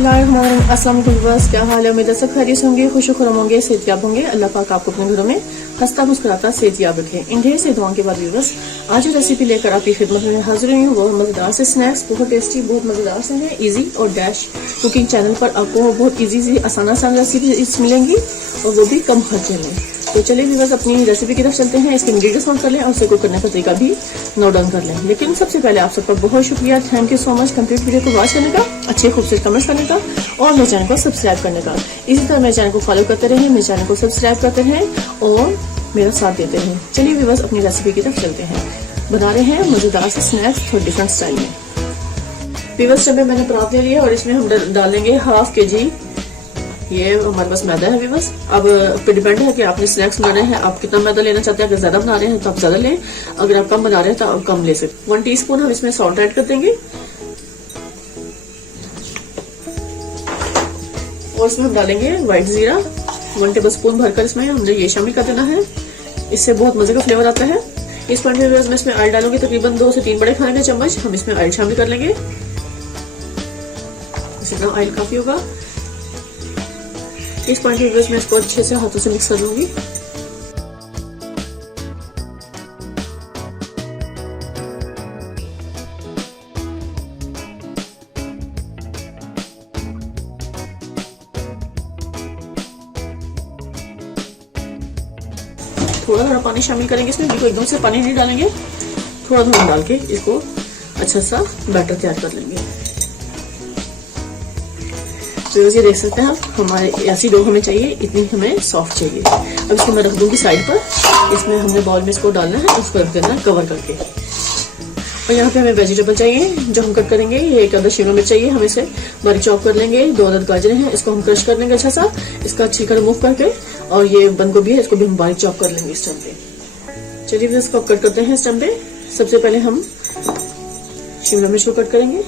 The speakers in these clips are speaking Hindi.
अस्सलाम वालेकुम, क्या हाल है। उम्मीद है सब खैरियत होंगे, खुश खुरम होंगे, सेहतियाब होंगे। अल्लाह पाक आपको अपने घरों में हंसता मुस्कुराता सेहतियाब रखे। इन ढेर से दुआओं के बाद व्यूअर्स, आज जो रेसिपी लेकर आपकी खिदमत में हाजिर हुई हूँ वो मजेदार से स्नैक्स, बहुत टेस्टी, बहुत मजेदार से हैं। इजी और डैश कुकिंग चैनल पर आपको बहुत इजी आसान रेसिपी मिलेंगी और वो भी कम खर्चे में। तो चलिए व्यूअर्स, अपनी रेसिपी की तरफ चलते हैं। इसके इंग्रेडिएंट्स नोट कर लें और उसे कुक करने का तरीका भी नोट डाउन कर लें। लेकिन सबसे पहले आप सबका बहुत शुक्रिया, thank you so much complete video को वॉच करने का, अच्छे खूबसूरत कमेंट्स करने का और मेरे चैनल को सब्सक्राइब करने का। इसी तरह मेरे चैनल को फॉलो करते रहें, मेरे चैनल को सब्सक्राइब करते रहें और मेरा साथ देते हैं। चलिए व्यूअर्स, अपनी रेसिपी की तरफ चलते हैं। बना रहे हैं मजेदार से स्नैक्स थोड़ा डिफरेंट स्टाइल में। व्यूअर्स, जब मैंने परात ले लिया और इसमें हम डालेंगे हाफ kg, ये हमारे पास मैदा है व्यूअर्स। अब पे डिपेंड है कि आपने स्नैक्स बना रहे हैं, आप कितना मैदा लेना चाहते हैं। अगर ज्यादा बना रहे हैं तो आप ज्यादा लें, अगर आप कम बना रहे हैं तो आप कम ले सकते। 1 टीस्पून हम इसमें सॉल्ट ऐड कर देंगे और इसमें हम डालेंगे व्हाइट जीरा 1 टेबल स्पून भरकर इसमें हमने ये शामिल कर देना है। इससे बहुत मजे का फ्लेवर आता है। इस पॉइंट में मैं इसमें ऑयल डालूंगी, तकरीबन 2 से 3 बड़े खाने के चम्मच हम इसमें ऑयल शामिल कर लेंगे। इतना ऑयल काफी होगा। इस पॉइंट में मैं इसको अच्छे से हाथों से मिक्स कर लूंगी। थोड़ा थोड़ा पानी शामिल करेंगे इसमें, बिल्कुल एकदम से पानी नहीं डालेंगे, थोड़ा थोड़ा डाल के इसको अच्छा सा बैटर तैयार कर लेंगे। तो ये देख सकते हैं आप, हमारे ऐसी डो हमें चाहिए, इतनी हमें सॉफ्ट चाहिए। अब इसको मैं रख दूंगी साइड पर। इसमें हमने बॉल में इसको डालना है, उसको रख देना है कवर करके। और यहाँ पे हमें वेजिटेबल चाहिए जो हम कट करेंगे। ये 1 अदद शिमला मिर्च चाहिए, हम इसे बारीक चॉप कर लेंगे। 2 अदद गाजर हैं, इसको हम क्रश कर लेंगे अच्छा सा, इसका छिलका रिमूव करके। और ये बंद गोभी है, इसको भी हम बारीक चॉप कर लेंगे इस टाइम पे। चलिए इसको कट करते हैं इस टाइम पे। सबसे पहले हम शिमला मिर्च को कट करेंगे।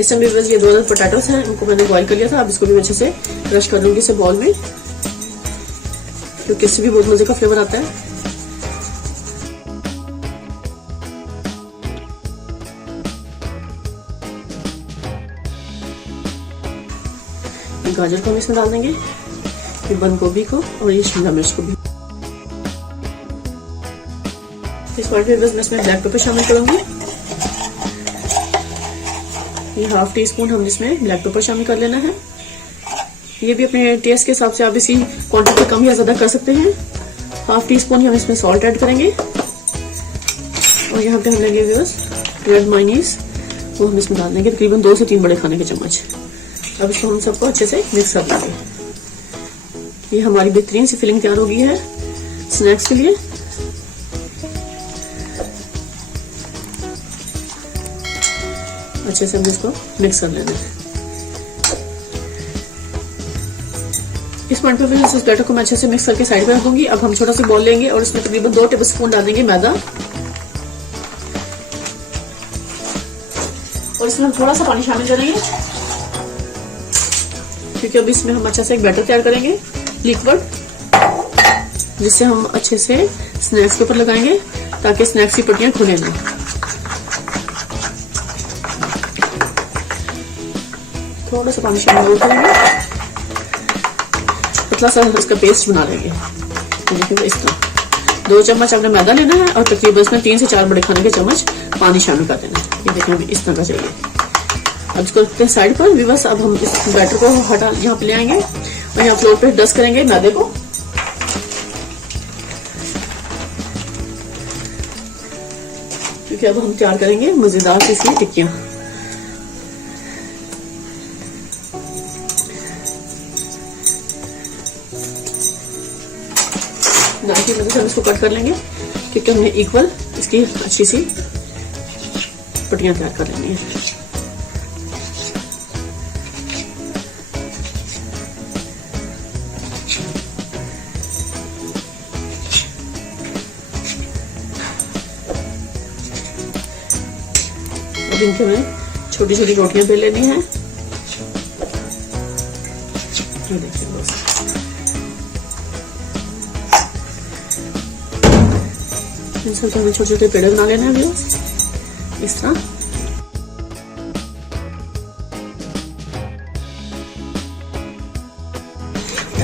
इस टाइम बस ये 2 अदद पोटैटोस हैं, इनको मैंने बॉईल कर लिया था। अब इसको भी अच्छे से क्रश कर लूंगी इसे बॉल में, क्योंकि इससे भी बहुत मजे का फ्लेवर आता है। गाजर को हम इसमें डाल देंगे, फिर बंद गोभी को और ये शिमला मिर्च को भी। इस पॉइंट में बस मैं इसमें ब्लैक पेपर शामिल करूंगी। ये ½ टीस्पून हम इसमें ब्लैक पेपर शामिल कर लेना है। ये भी अपने टेस्ट के हिसाब से आप इसी क्वांटिटी कम या ज्यादा कर सकते हैं। ½ टीस्पून हम इसमें सॉल्ट ऐड करेंगे और यहाँ पे हम लेंगे रेड मायोनीज, वो हम इसमें डाल देंगे तकरीबन 2 से 3 बड़े खाने के चम्मच। अब इसको हम सबको अच्छे से मिक्स कर देंगे। ये हमारी बेहतरीन सी फिलिंग तैयार हो गई है स्नैक्स के लिए। अच्छे से हम इसको मिक्स कर लेना है। इस पॉइंट पे फिर इस बैटर को मैं अच्छे से मिक्स करके साइड पे रखूंगी। अब हम छोटा सा बॉल लेंगे और इसमें तकरीबन 2 टेबल स्पून डालेंगे मैदा और इसमें हम थोड़ा सा पानी शामिल करेंगे, क्योंकि अब इसमें हम अच्छा से एक बैटर तैयार करेंगे लिक्विड, जिससे हम अच्छे से स्नैक्स के ऊपर लगाएंगे ताकि स्नैक्स की पट्टियां खुले ना। थोड़ा सा पानी शामिल करेंगे, पतला सा इसका पेस्ट बना लेंगे। देखिए इस तरह 2 चम्मच आपने मैदा लेना है और तकरीबन इसमें 3 से 4 बड़े खाने के चम्मच पानी शामिल कर देना है। ये देखिए इस तरह का चाहिए। अब इसको रखते हैं साइड पर। बस अब हम इस बैटर को हटा यहाँ पे ले आएंगे और यहाँ फ्लोर पे डस्ट करेंगे मैदे को। क्योंकि अब हम तैयार करेंगे मजेदार सी इसकी टिक्कियां। नाइफ की मदद से हम इसको कट कर लेंगे, क्योंकि हमने इक्वल इसकी अच्छी सी पट्टियां तैयार कर लेनी है। अब इनके हमें छोटी छोटी रोटियां बेल लेनी है। ये देखिए बस इन सब हमें छोटे छोटे पेड़े बना लेना है इस तरह।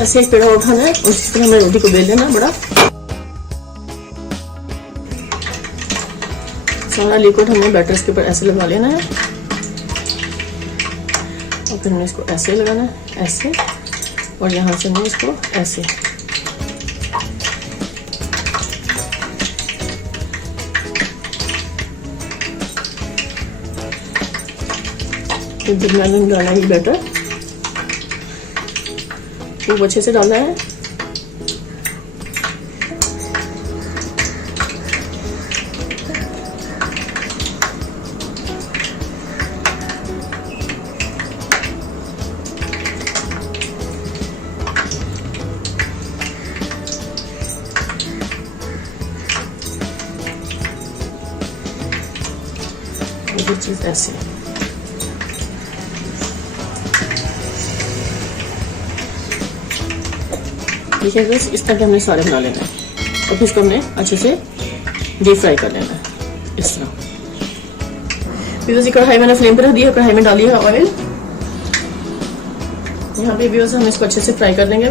ऐसे एक पेड़ा उठाना है और इस तरह हमें रोटी को बेल लेना बड़ा। सारा लिक्विड हमें बैटर के ऊपर ऐसे लगा लेना है और फिर हमें इसको ऐसे लगाना है, ऐसे, और यहाँ से हमें इसको ऐसे। फिर मैंने डाला है बैटर, खूब अच्छे से डाला है। ये चीज ऐसे ठीक है बस इस तरह हमने सारे बना लेना है और फिर इसको हमने अच्छे से डीप फ्राई कर लेना है इस तरह। फिर कढ़ाई मैंने फ्लेम पे रख दिया, कढ़ाई में डाली है ऑयल। यहाँ पे भी हम इसको अच्छे से फ्राई कर लेंगे।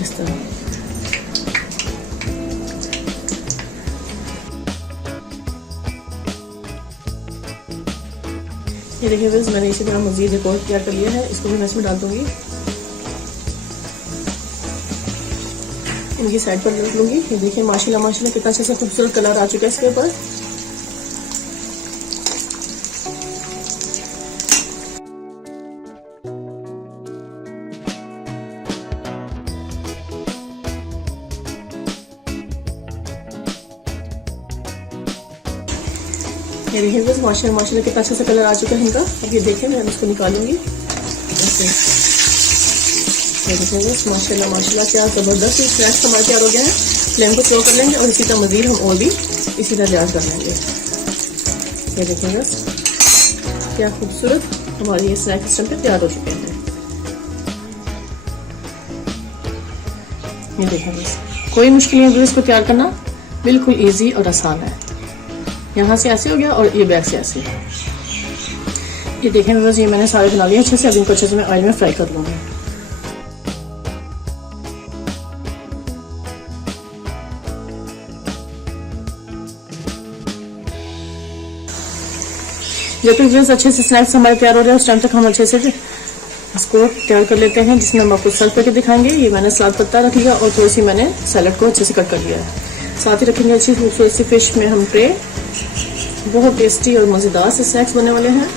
इस तरह ये देखिए बस मैंने इसी तरह मजीद एक और तैयार कर लिया है, इसको भी मैं इसमें डाल दूंगी। इनकी साइड पर रख लूंगी। ये देखिए माशाल्लाह माशाल्लाह कितना अच्छा सा खूबसूरत कलर आ चुका है इसके ऊपर। ये देखिए बस माशाल्लाह माशाल्लाह कितना अच्छा सा कलर आ चुका है इनका। अब ये देखिए मैं इसको निकालूंगी ऐसे। ये देखिए बस माशाल्लाह माशाल्लाह क्या जबरदस्त स्नैक्स हमारे तैयार हो गया है। फ्लेम को स्लो कर लेंगे और इसी तरह मजीद हम और भी इसी तरह तैयार कर लेंगे। ये देखिए बस क्या खूबसूरत हमारे ये स्नैक सिस्टम पे तैयार हो चुके हैं। ये देखिए बस कोई मुश्किल नहीं है इसको तैयार करना, बिल्कुल ईजी और आसान है। यहाँ से ऐसे हो गया और ये बैक से ऐसे। ये देखें बस ये मैंने सारे बना लिए अच्छे से। अब इनको अच्छे से मैं ऑयल में फ्राई कर लूंगी। जब तक बस अच्छे से स्नैक्स हमारे तैयार हो रहे हैं उस टाइम तक हम अच्छे से इसको तैयार कर लेते हैं, जिसमें हम आपको सर्व करके दिखाएंगे। ये मैंने सलाद पत्ता रख लिया और थोड़ी सी मैंने सैलड को अच्छे से कट कर लिया है। साथ ही रखेंगे अच्छी खूबसूरत सी फिश में हम ट्रे। बहुत टेस्टी और मज़ेदार से स्नैक्स बनने वाले हैं।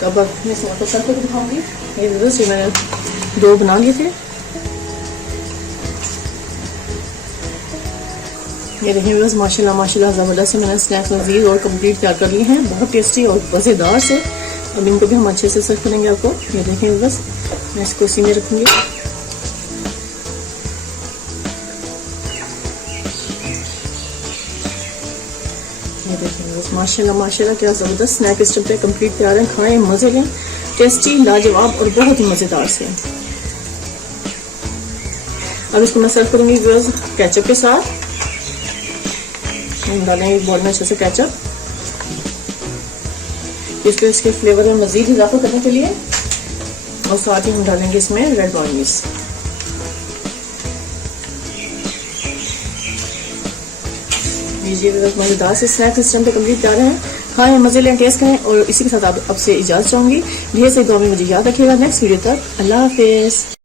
तो अब मैं इसको सर्व करके दिखाऊंगी। ये बस ये मैंने 2 बना लिए थे। ये देखिए बस माशाल्लाह माशाल्लाह ज़बरदस्त से मैंने स्नैक्स मज़ीद और कंप्लीट तैयार कर लिए हैं, बहुत टेस्टी और मज़ेदार से। अब इनको भी हम अच्छे से सर्व करेंगे आपको। ये देखिए बस मैं इसको इसी में रखूँगी। ये देखिए बस माशाल्लाह माशाल्लाह क्या ज़बरदस्त स्नैक इस पे कंप्लीट तैयार है। खाएं, मज़े लें, टेस्टी, लाजवाब और बहुत ही मज़ेदार से। अब इसको मैं सर्व करूँगी बस केचप के साथ। हम डालेंगे एक बॉल में अच्छे से केचप, इसको इसके फ्लेवर में मज़ीद इजाफा करने के लिए। और साथ ही हम डालेंगे इसमें रेड मेयोनीज। लीजिए मज़ेदार से स्नैक्स सिस्टम पे कंप्लीट तैयार हैं। खाएं, मज़े लें, टेस्ट करें और इसी के साथ आप अब से इजाज़त चाहूँगी। ढेर से दुआ में मुझे याद रखिएगा। नेक्स्ट वीडियो तक अल्लाह हाफिज़।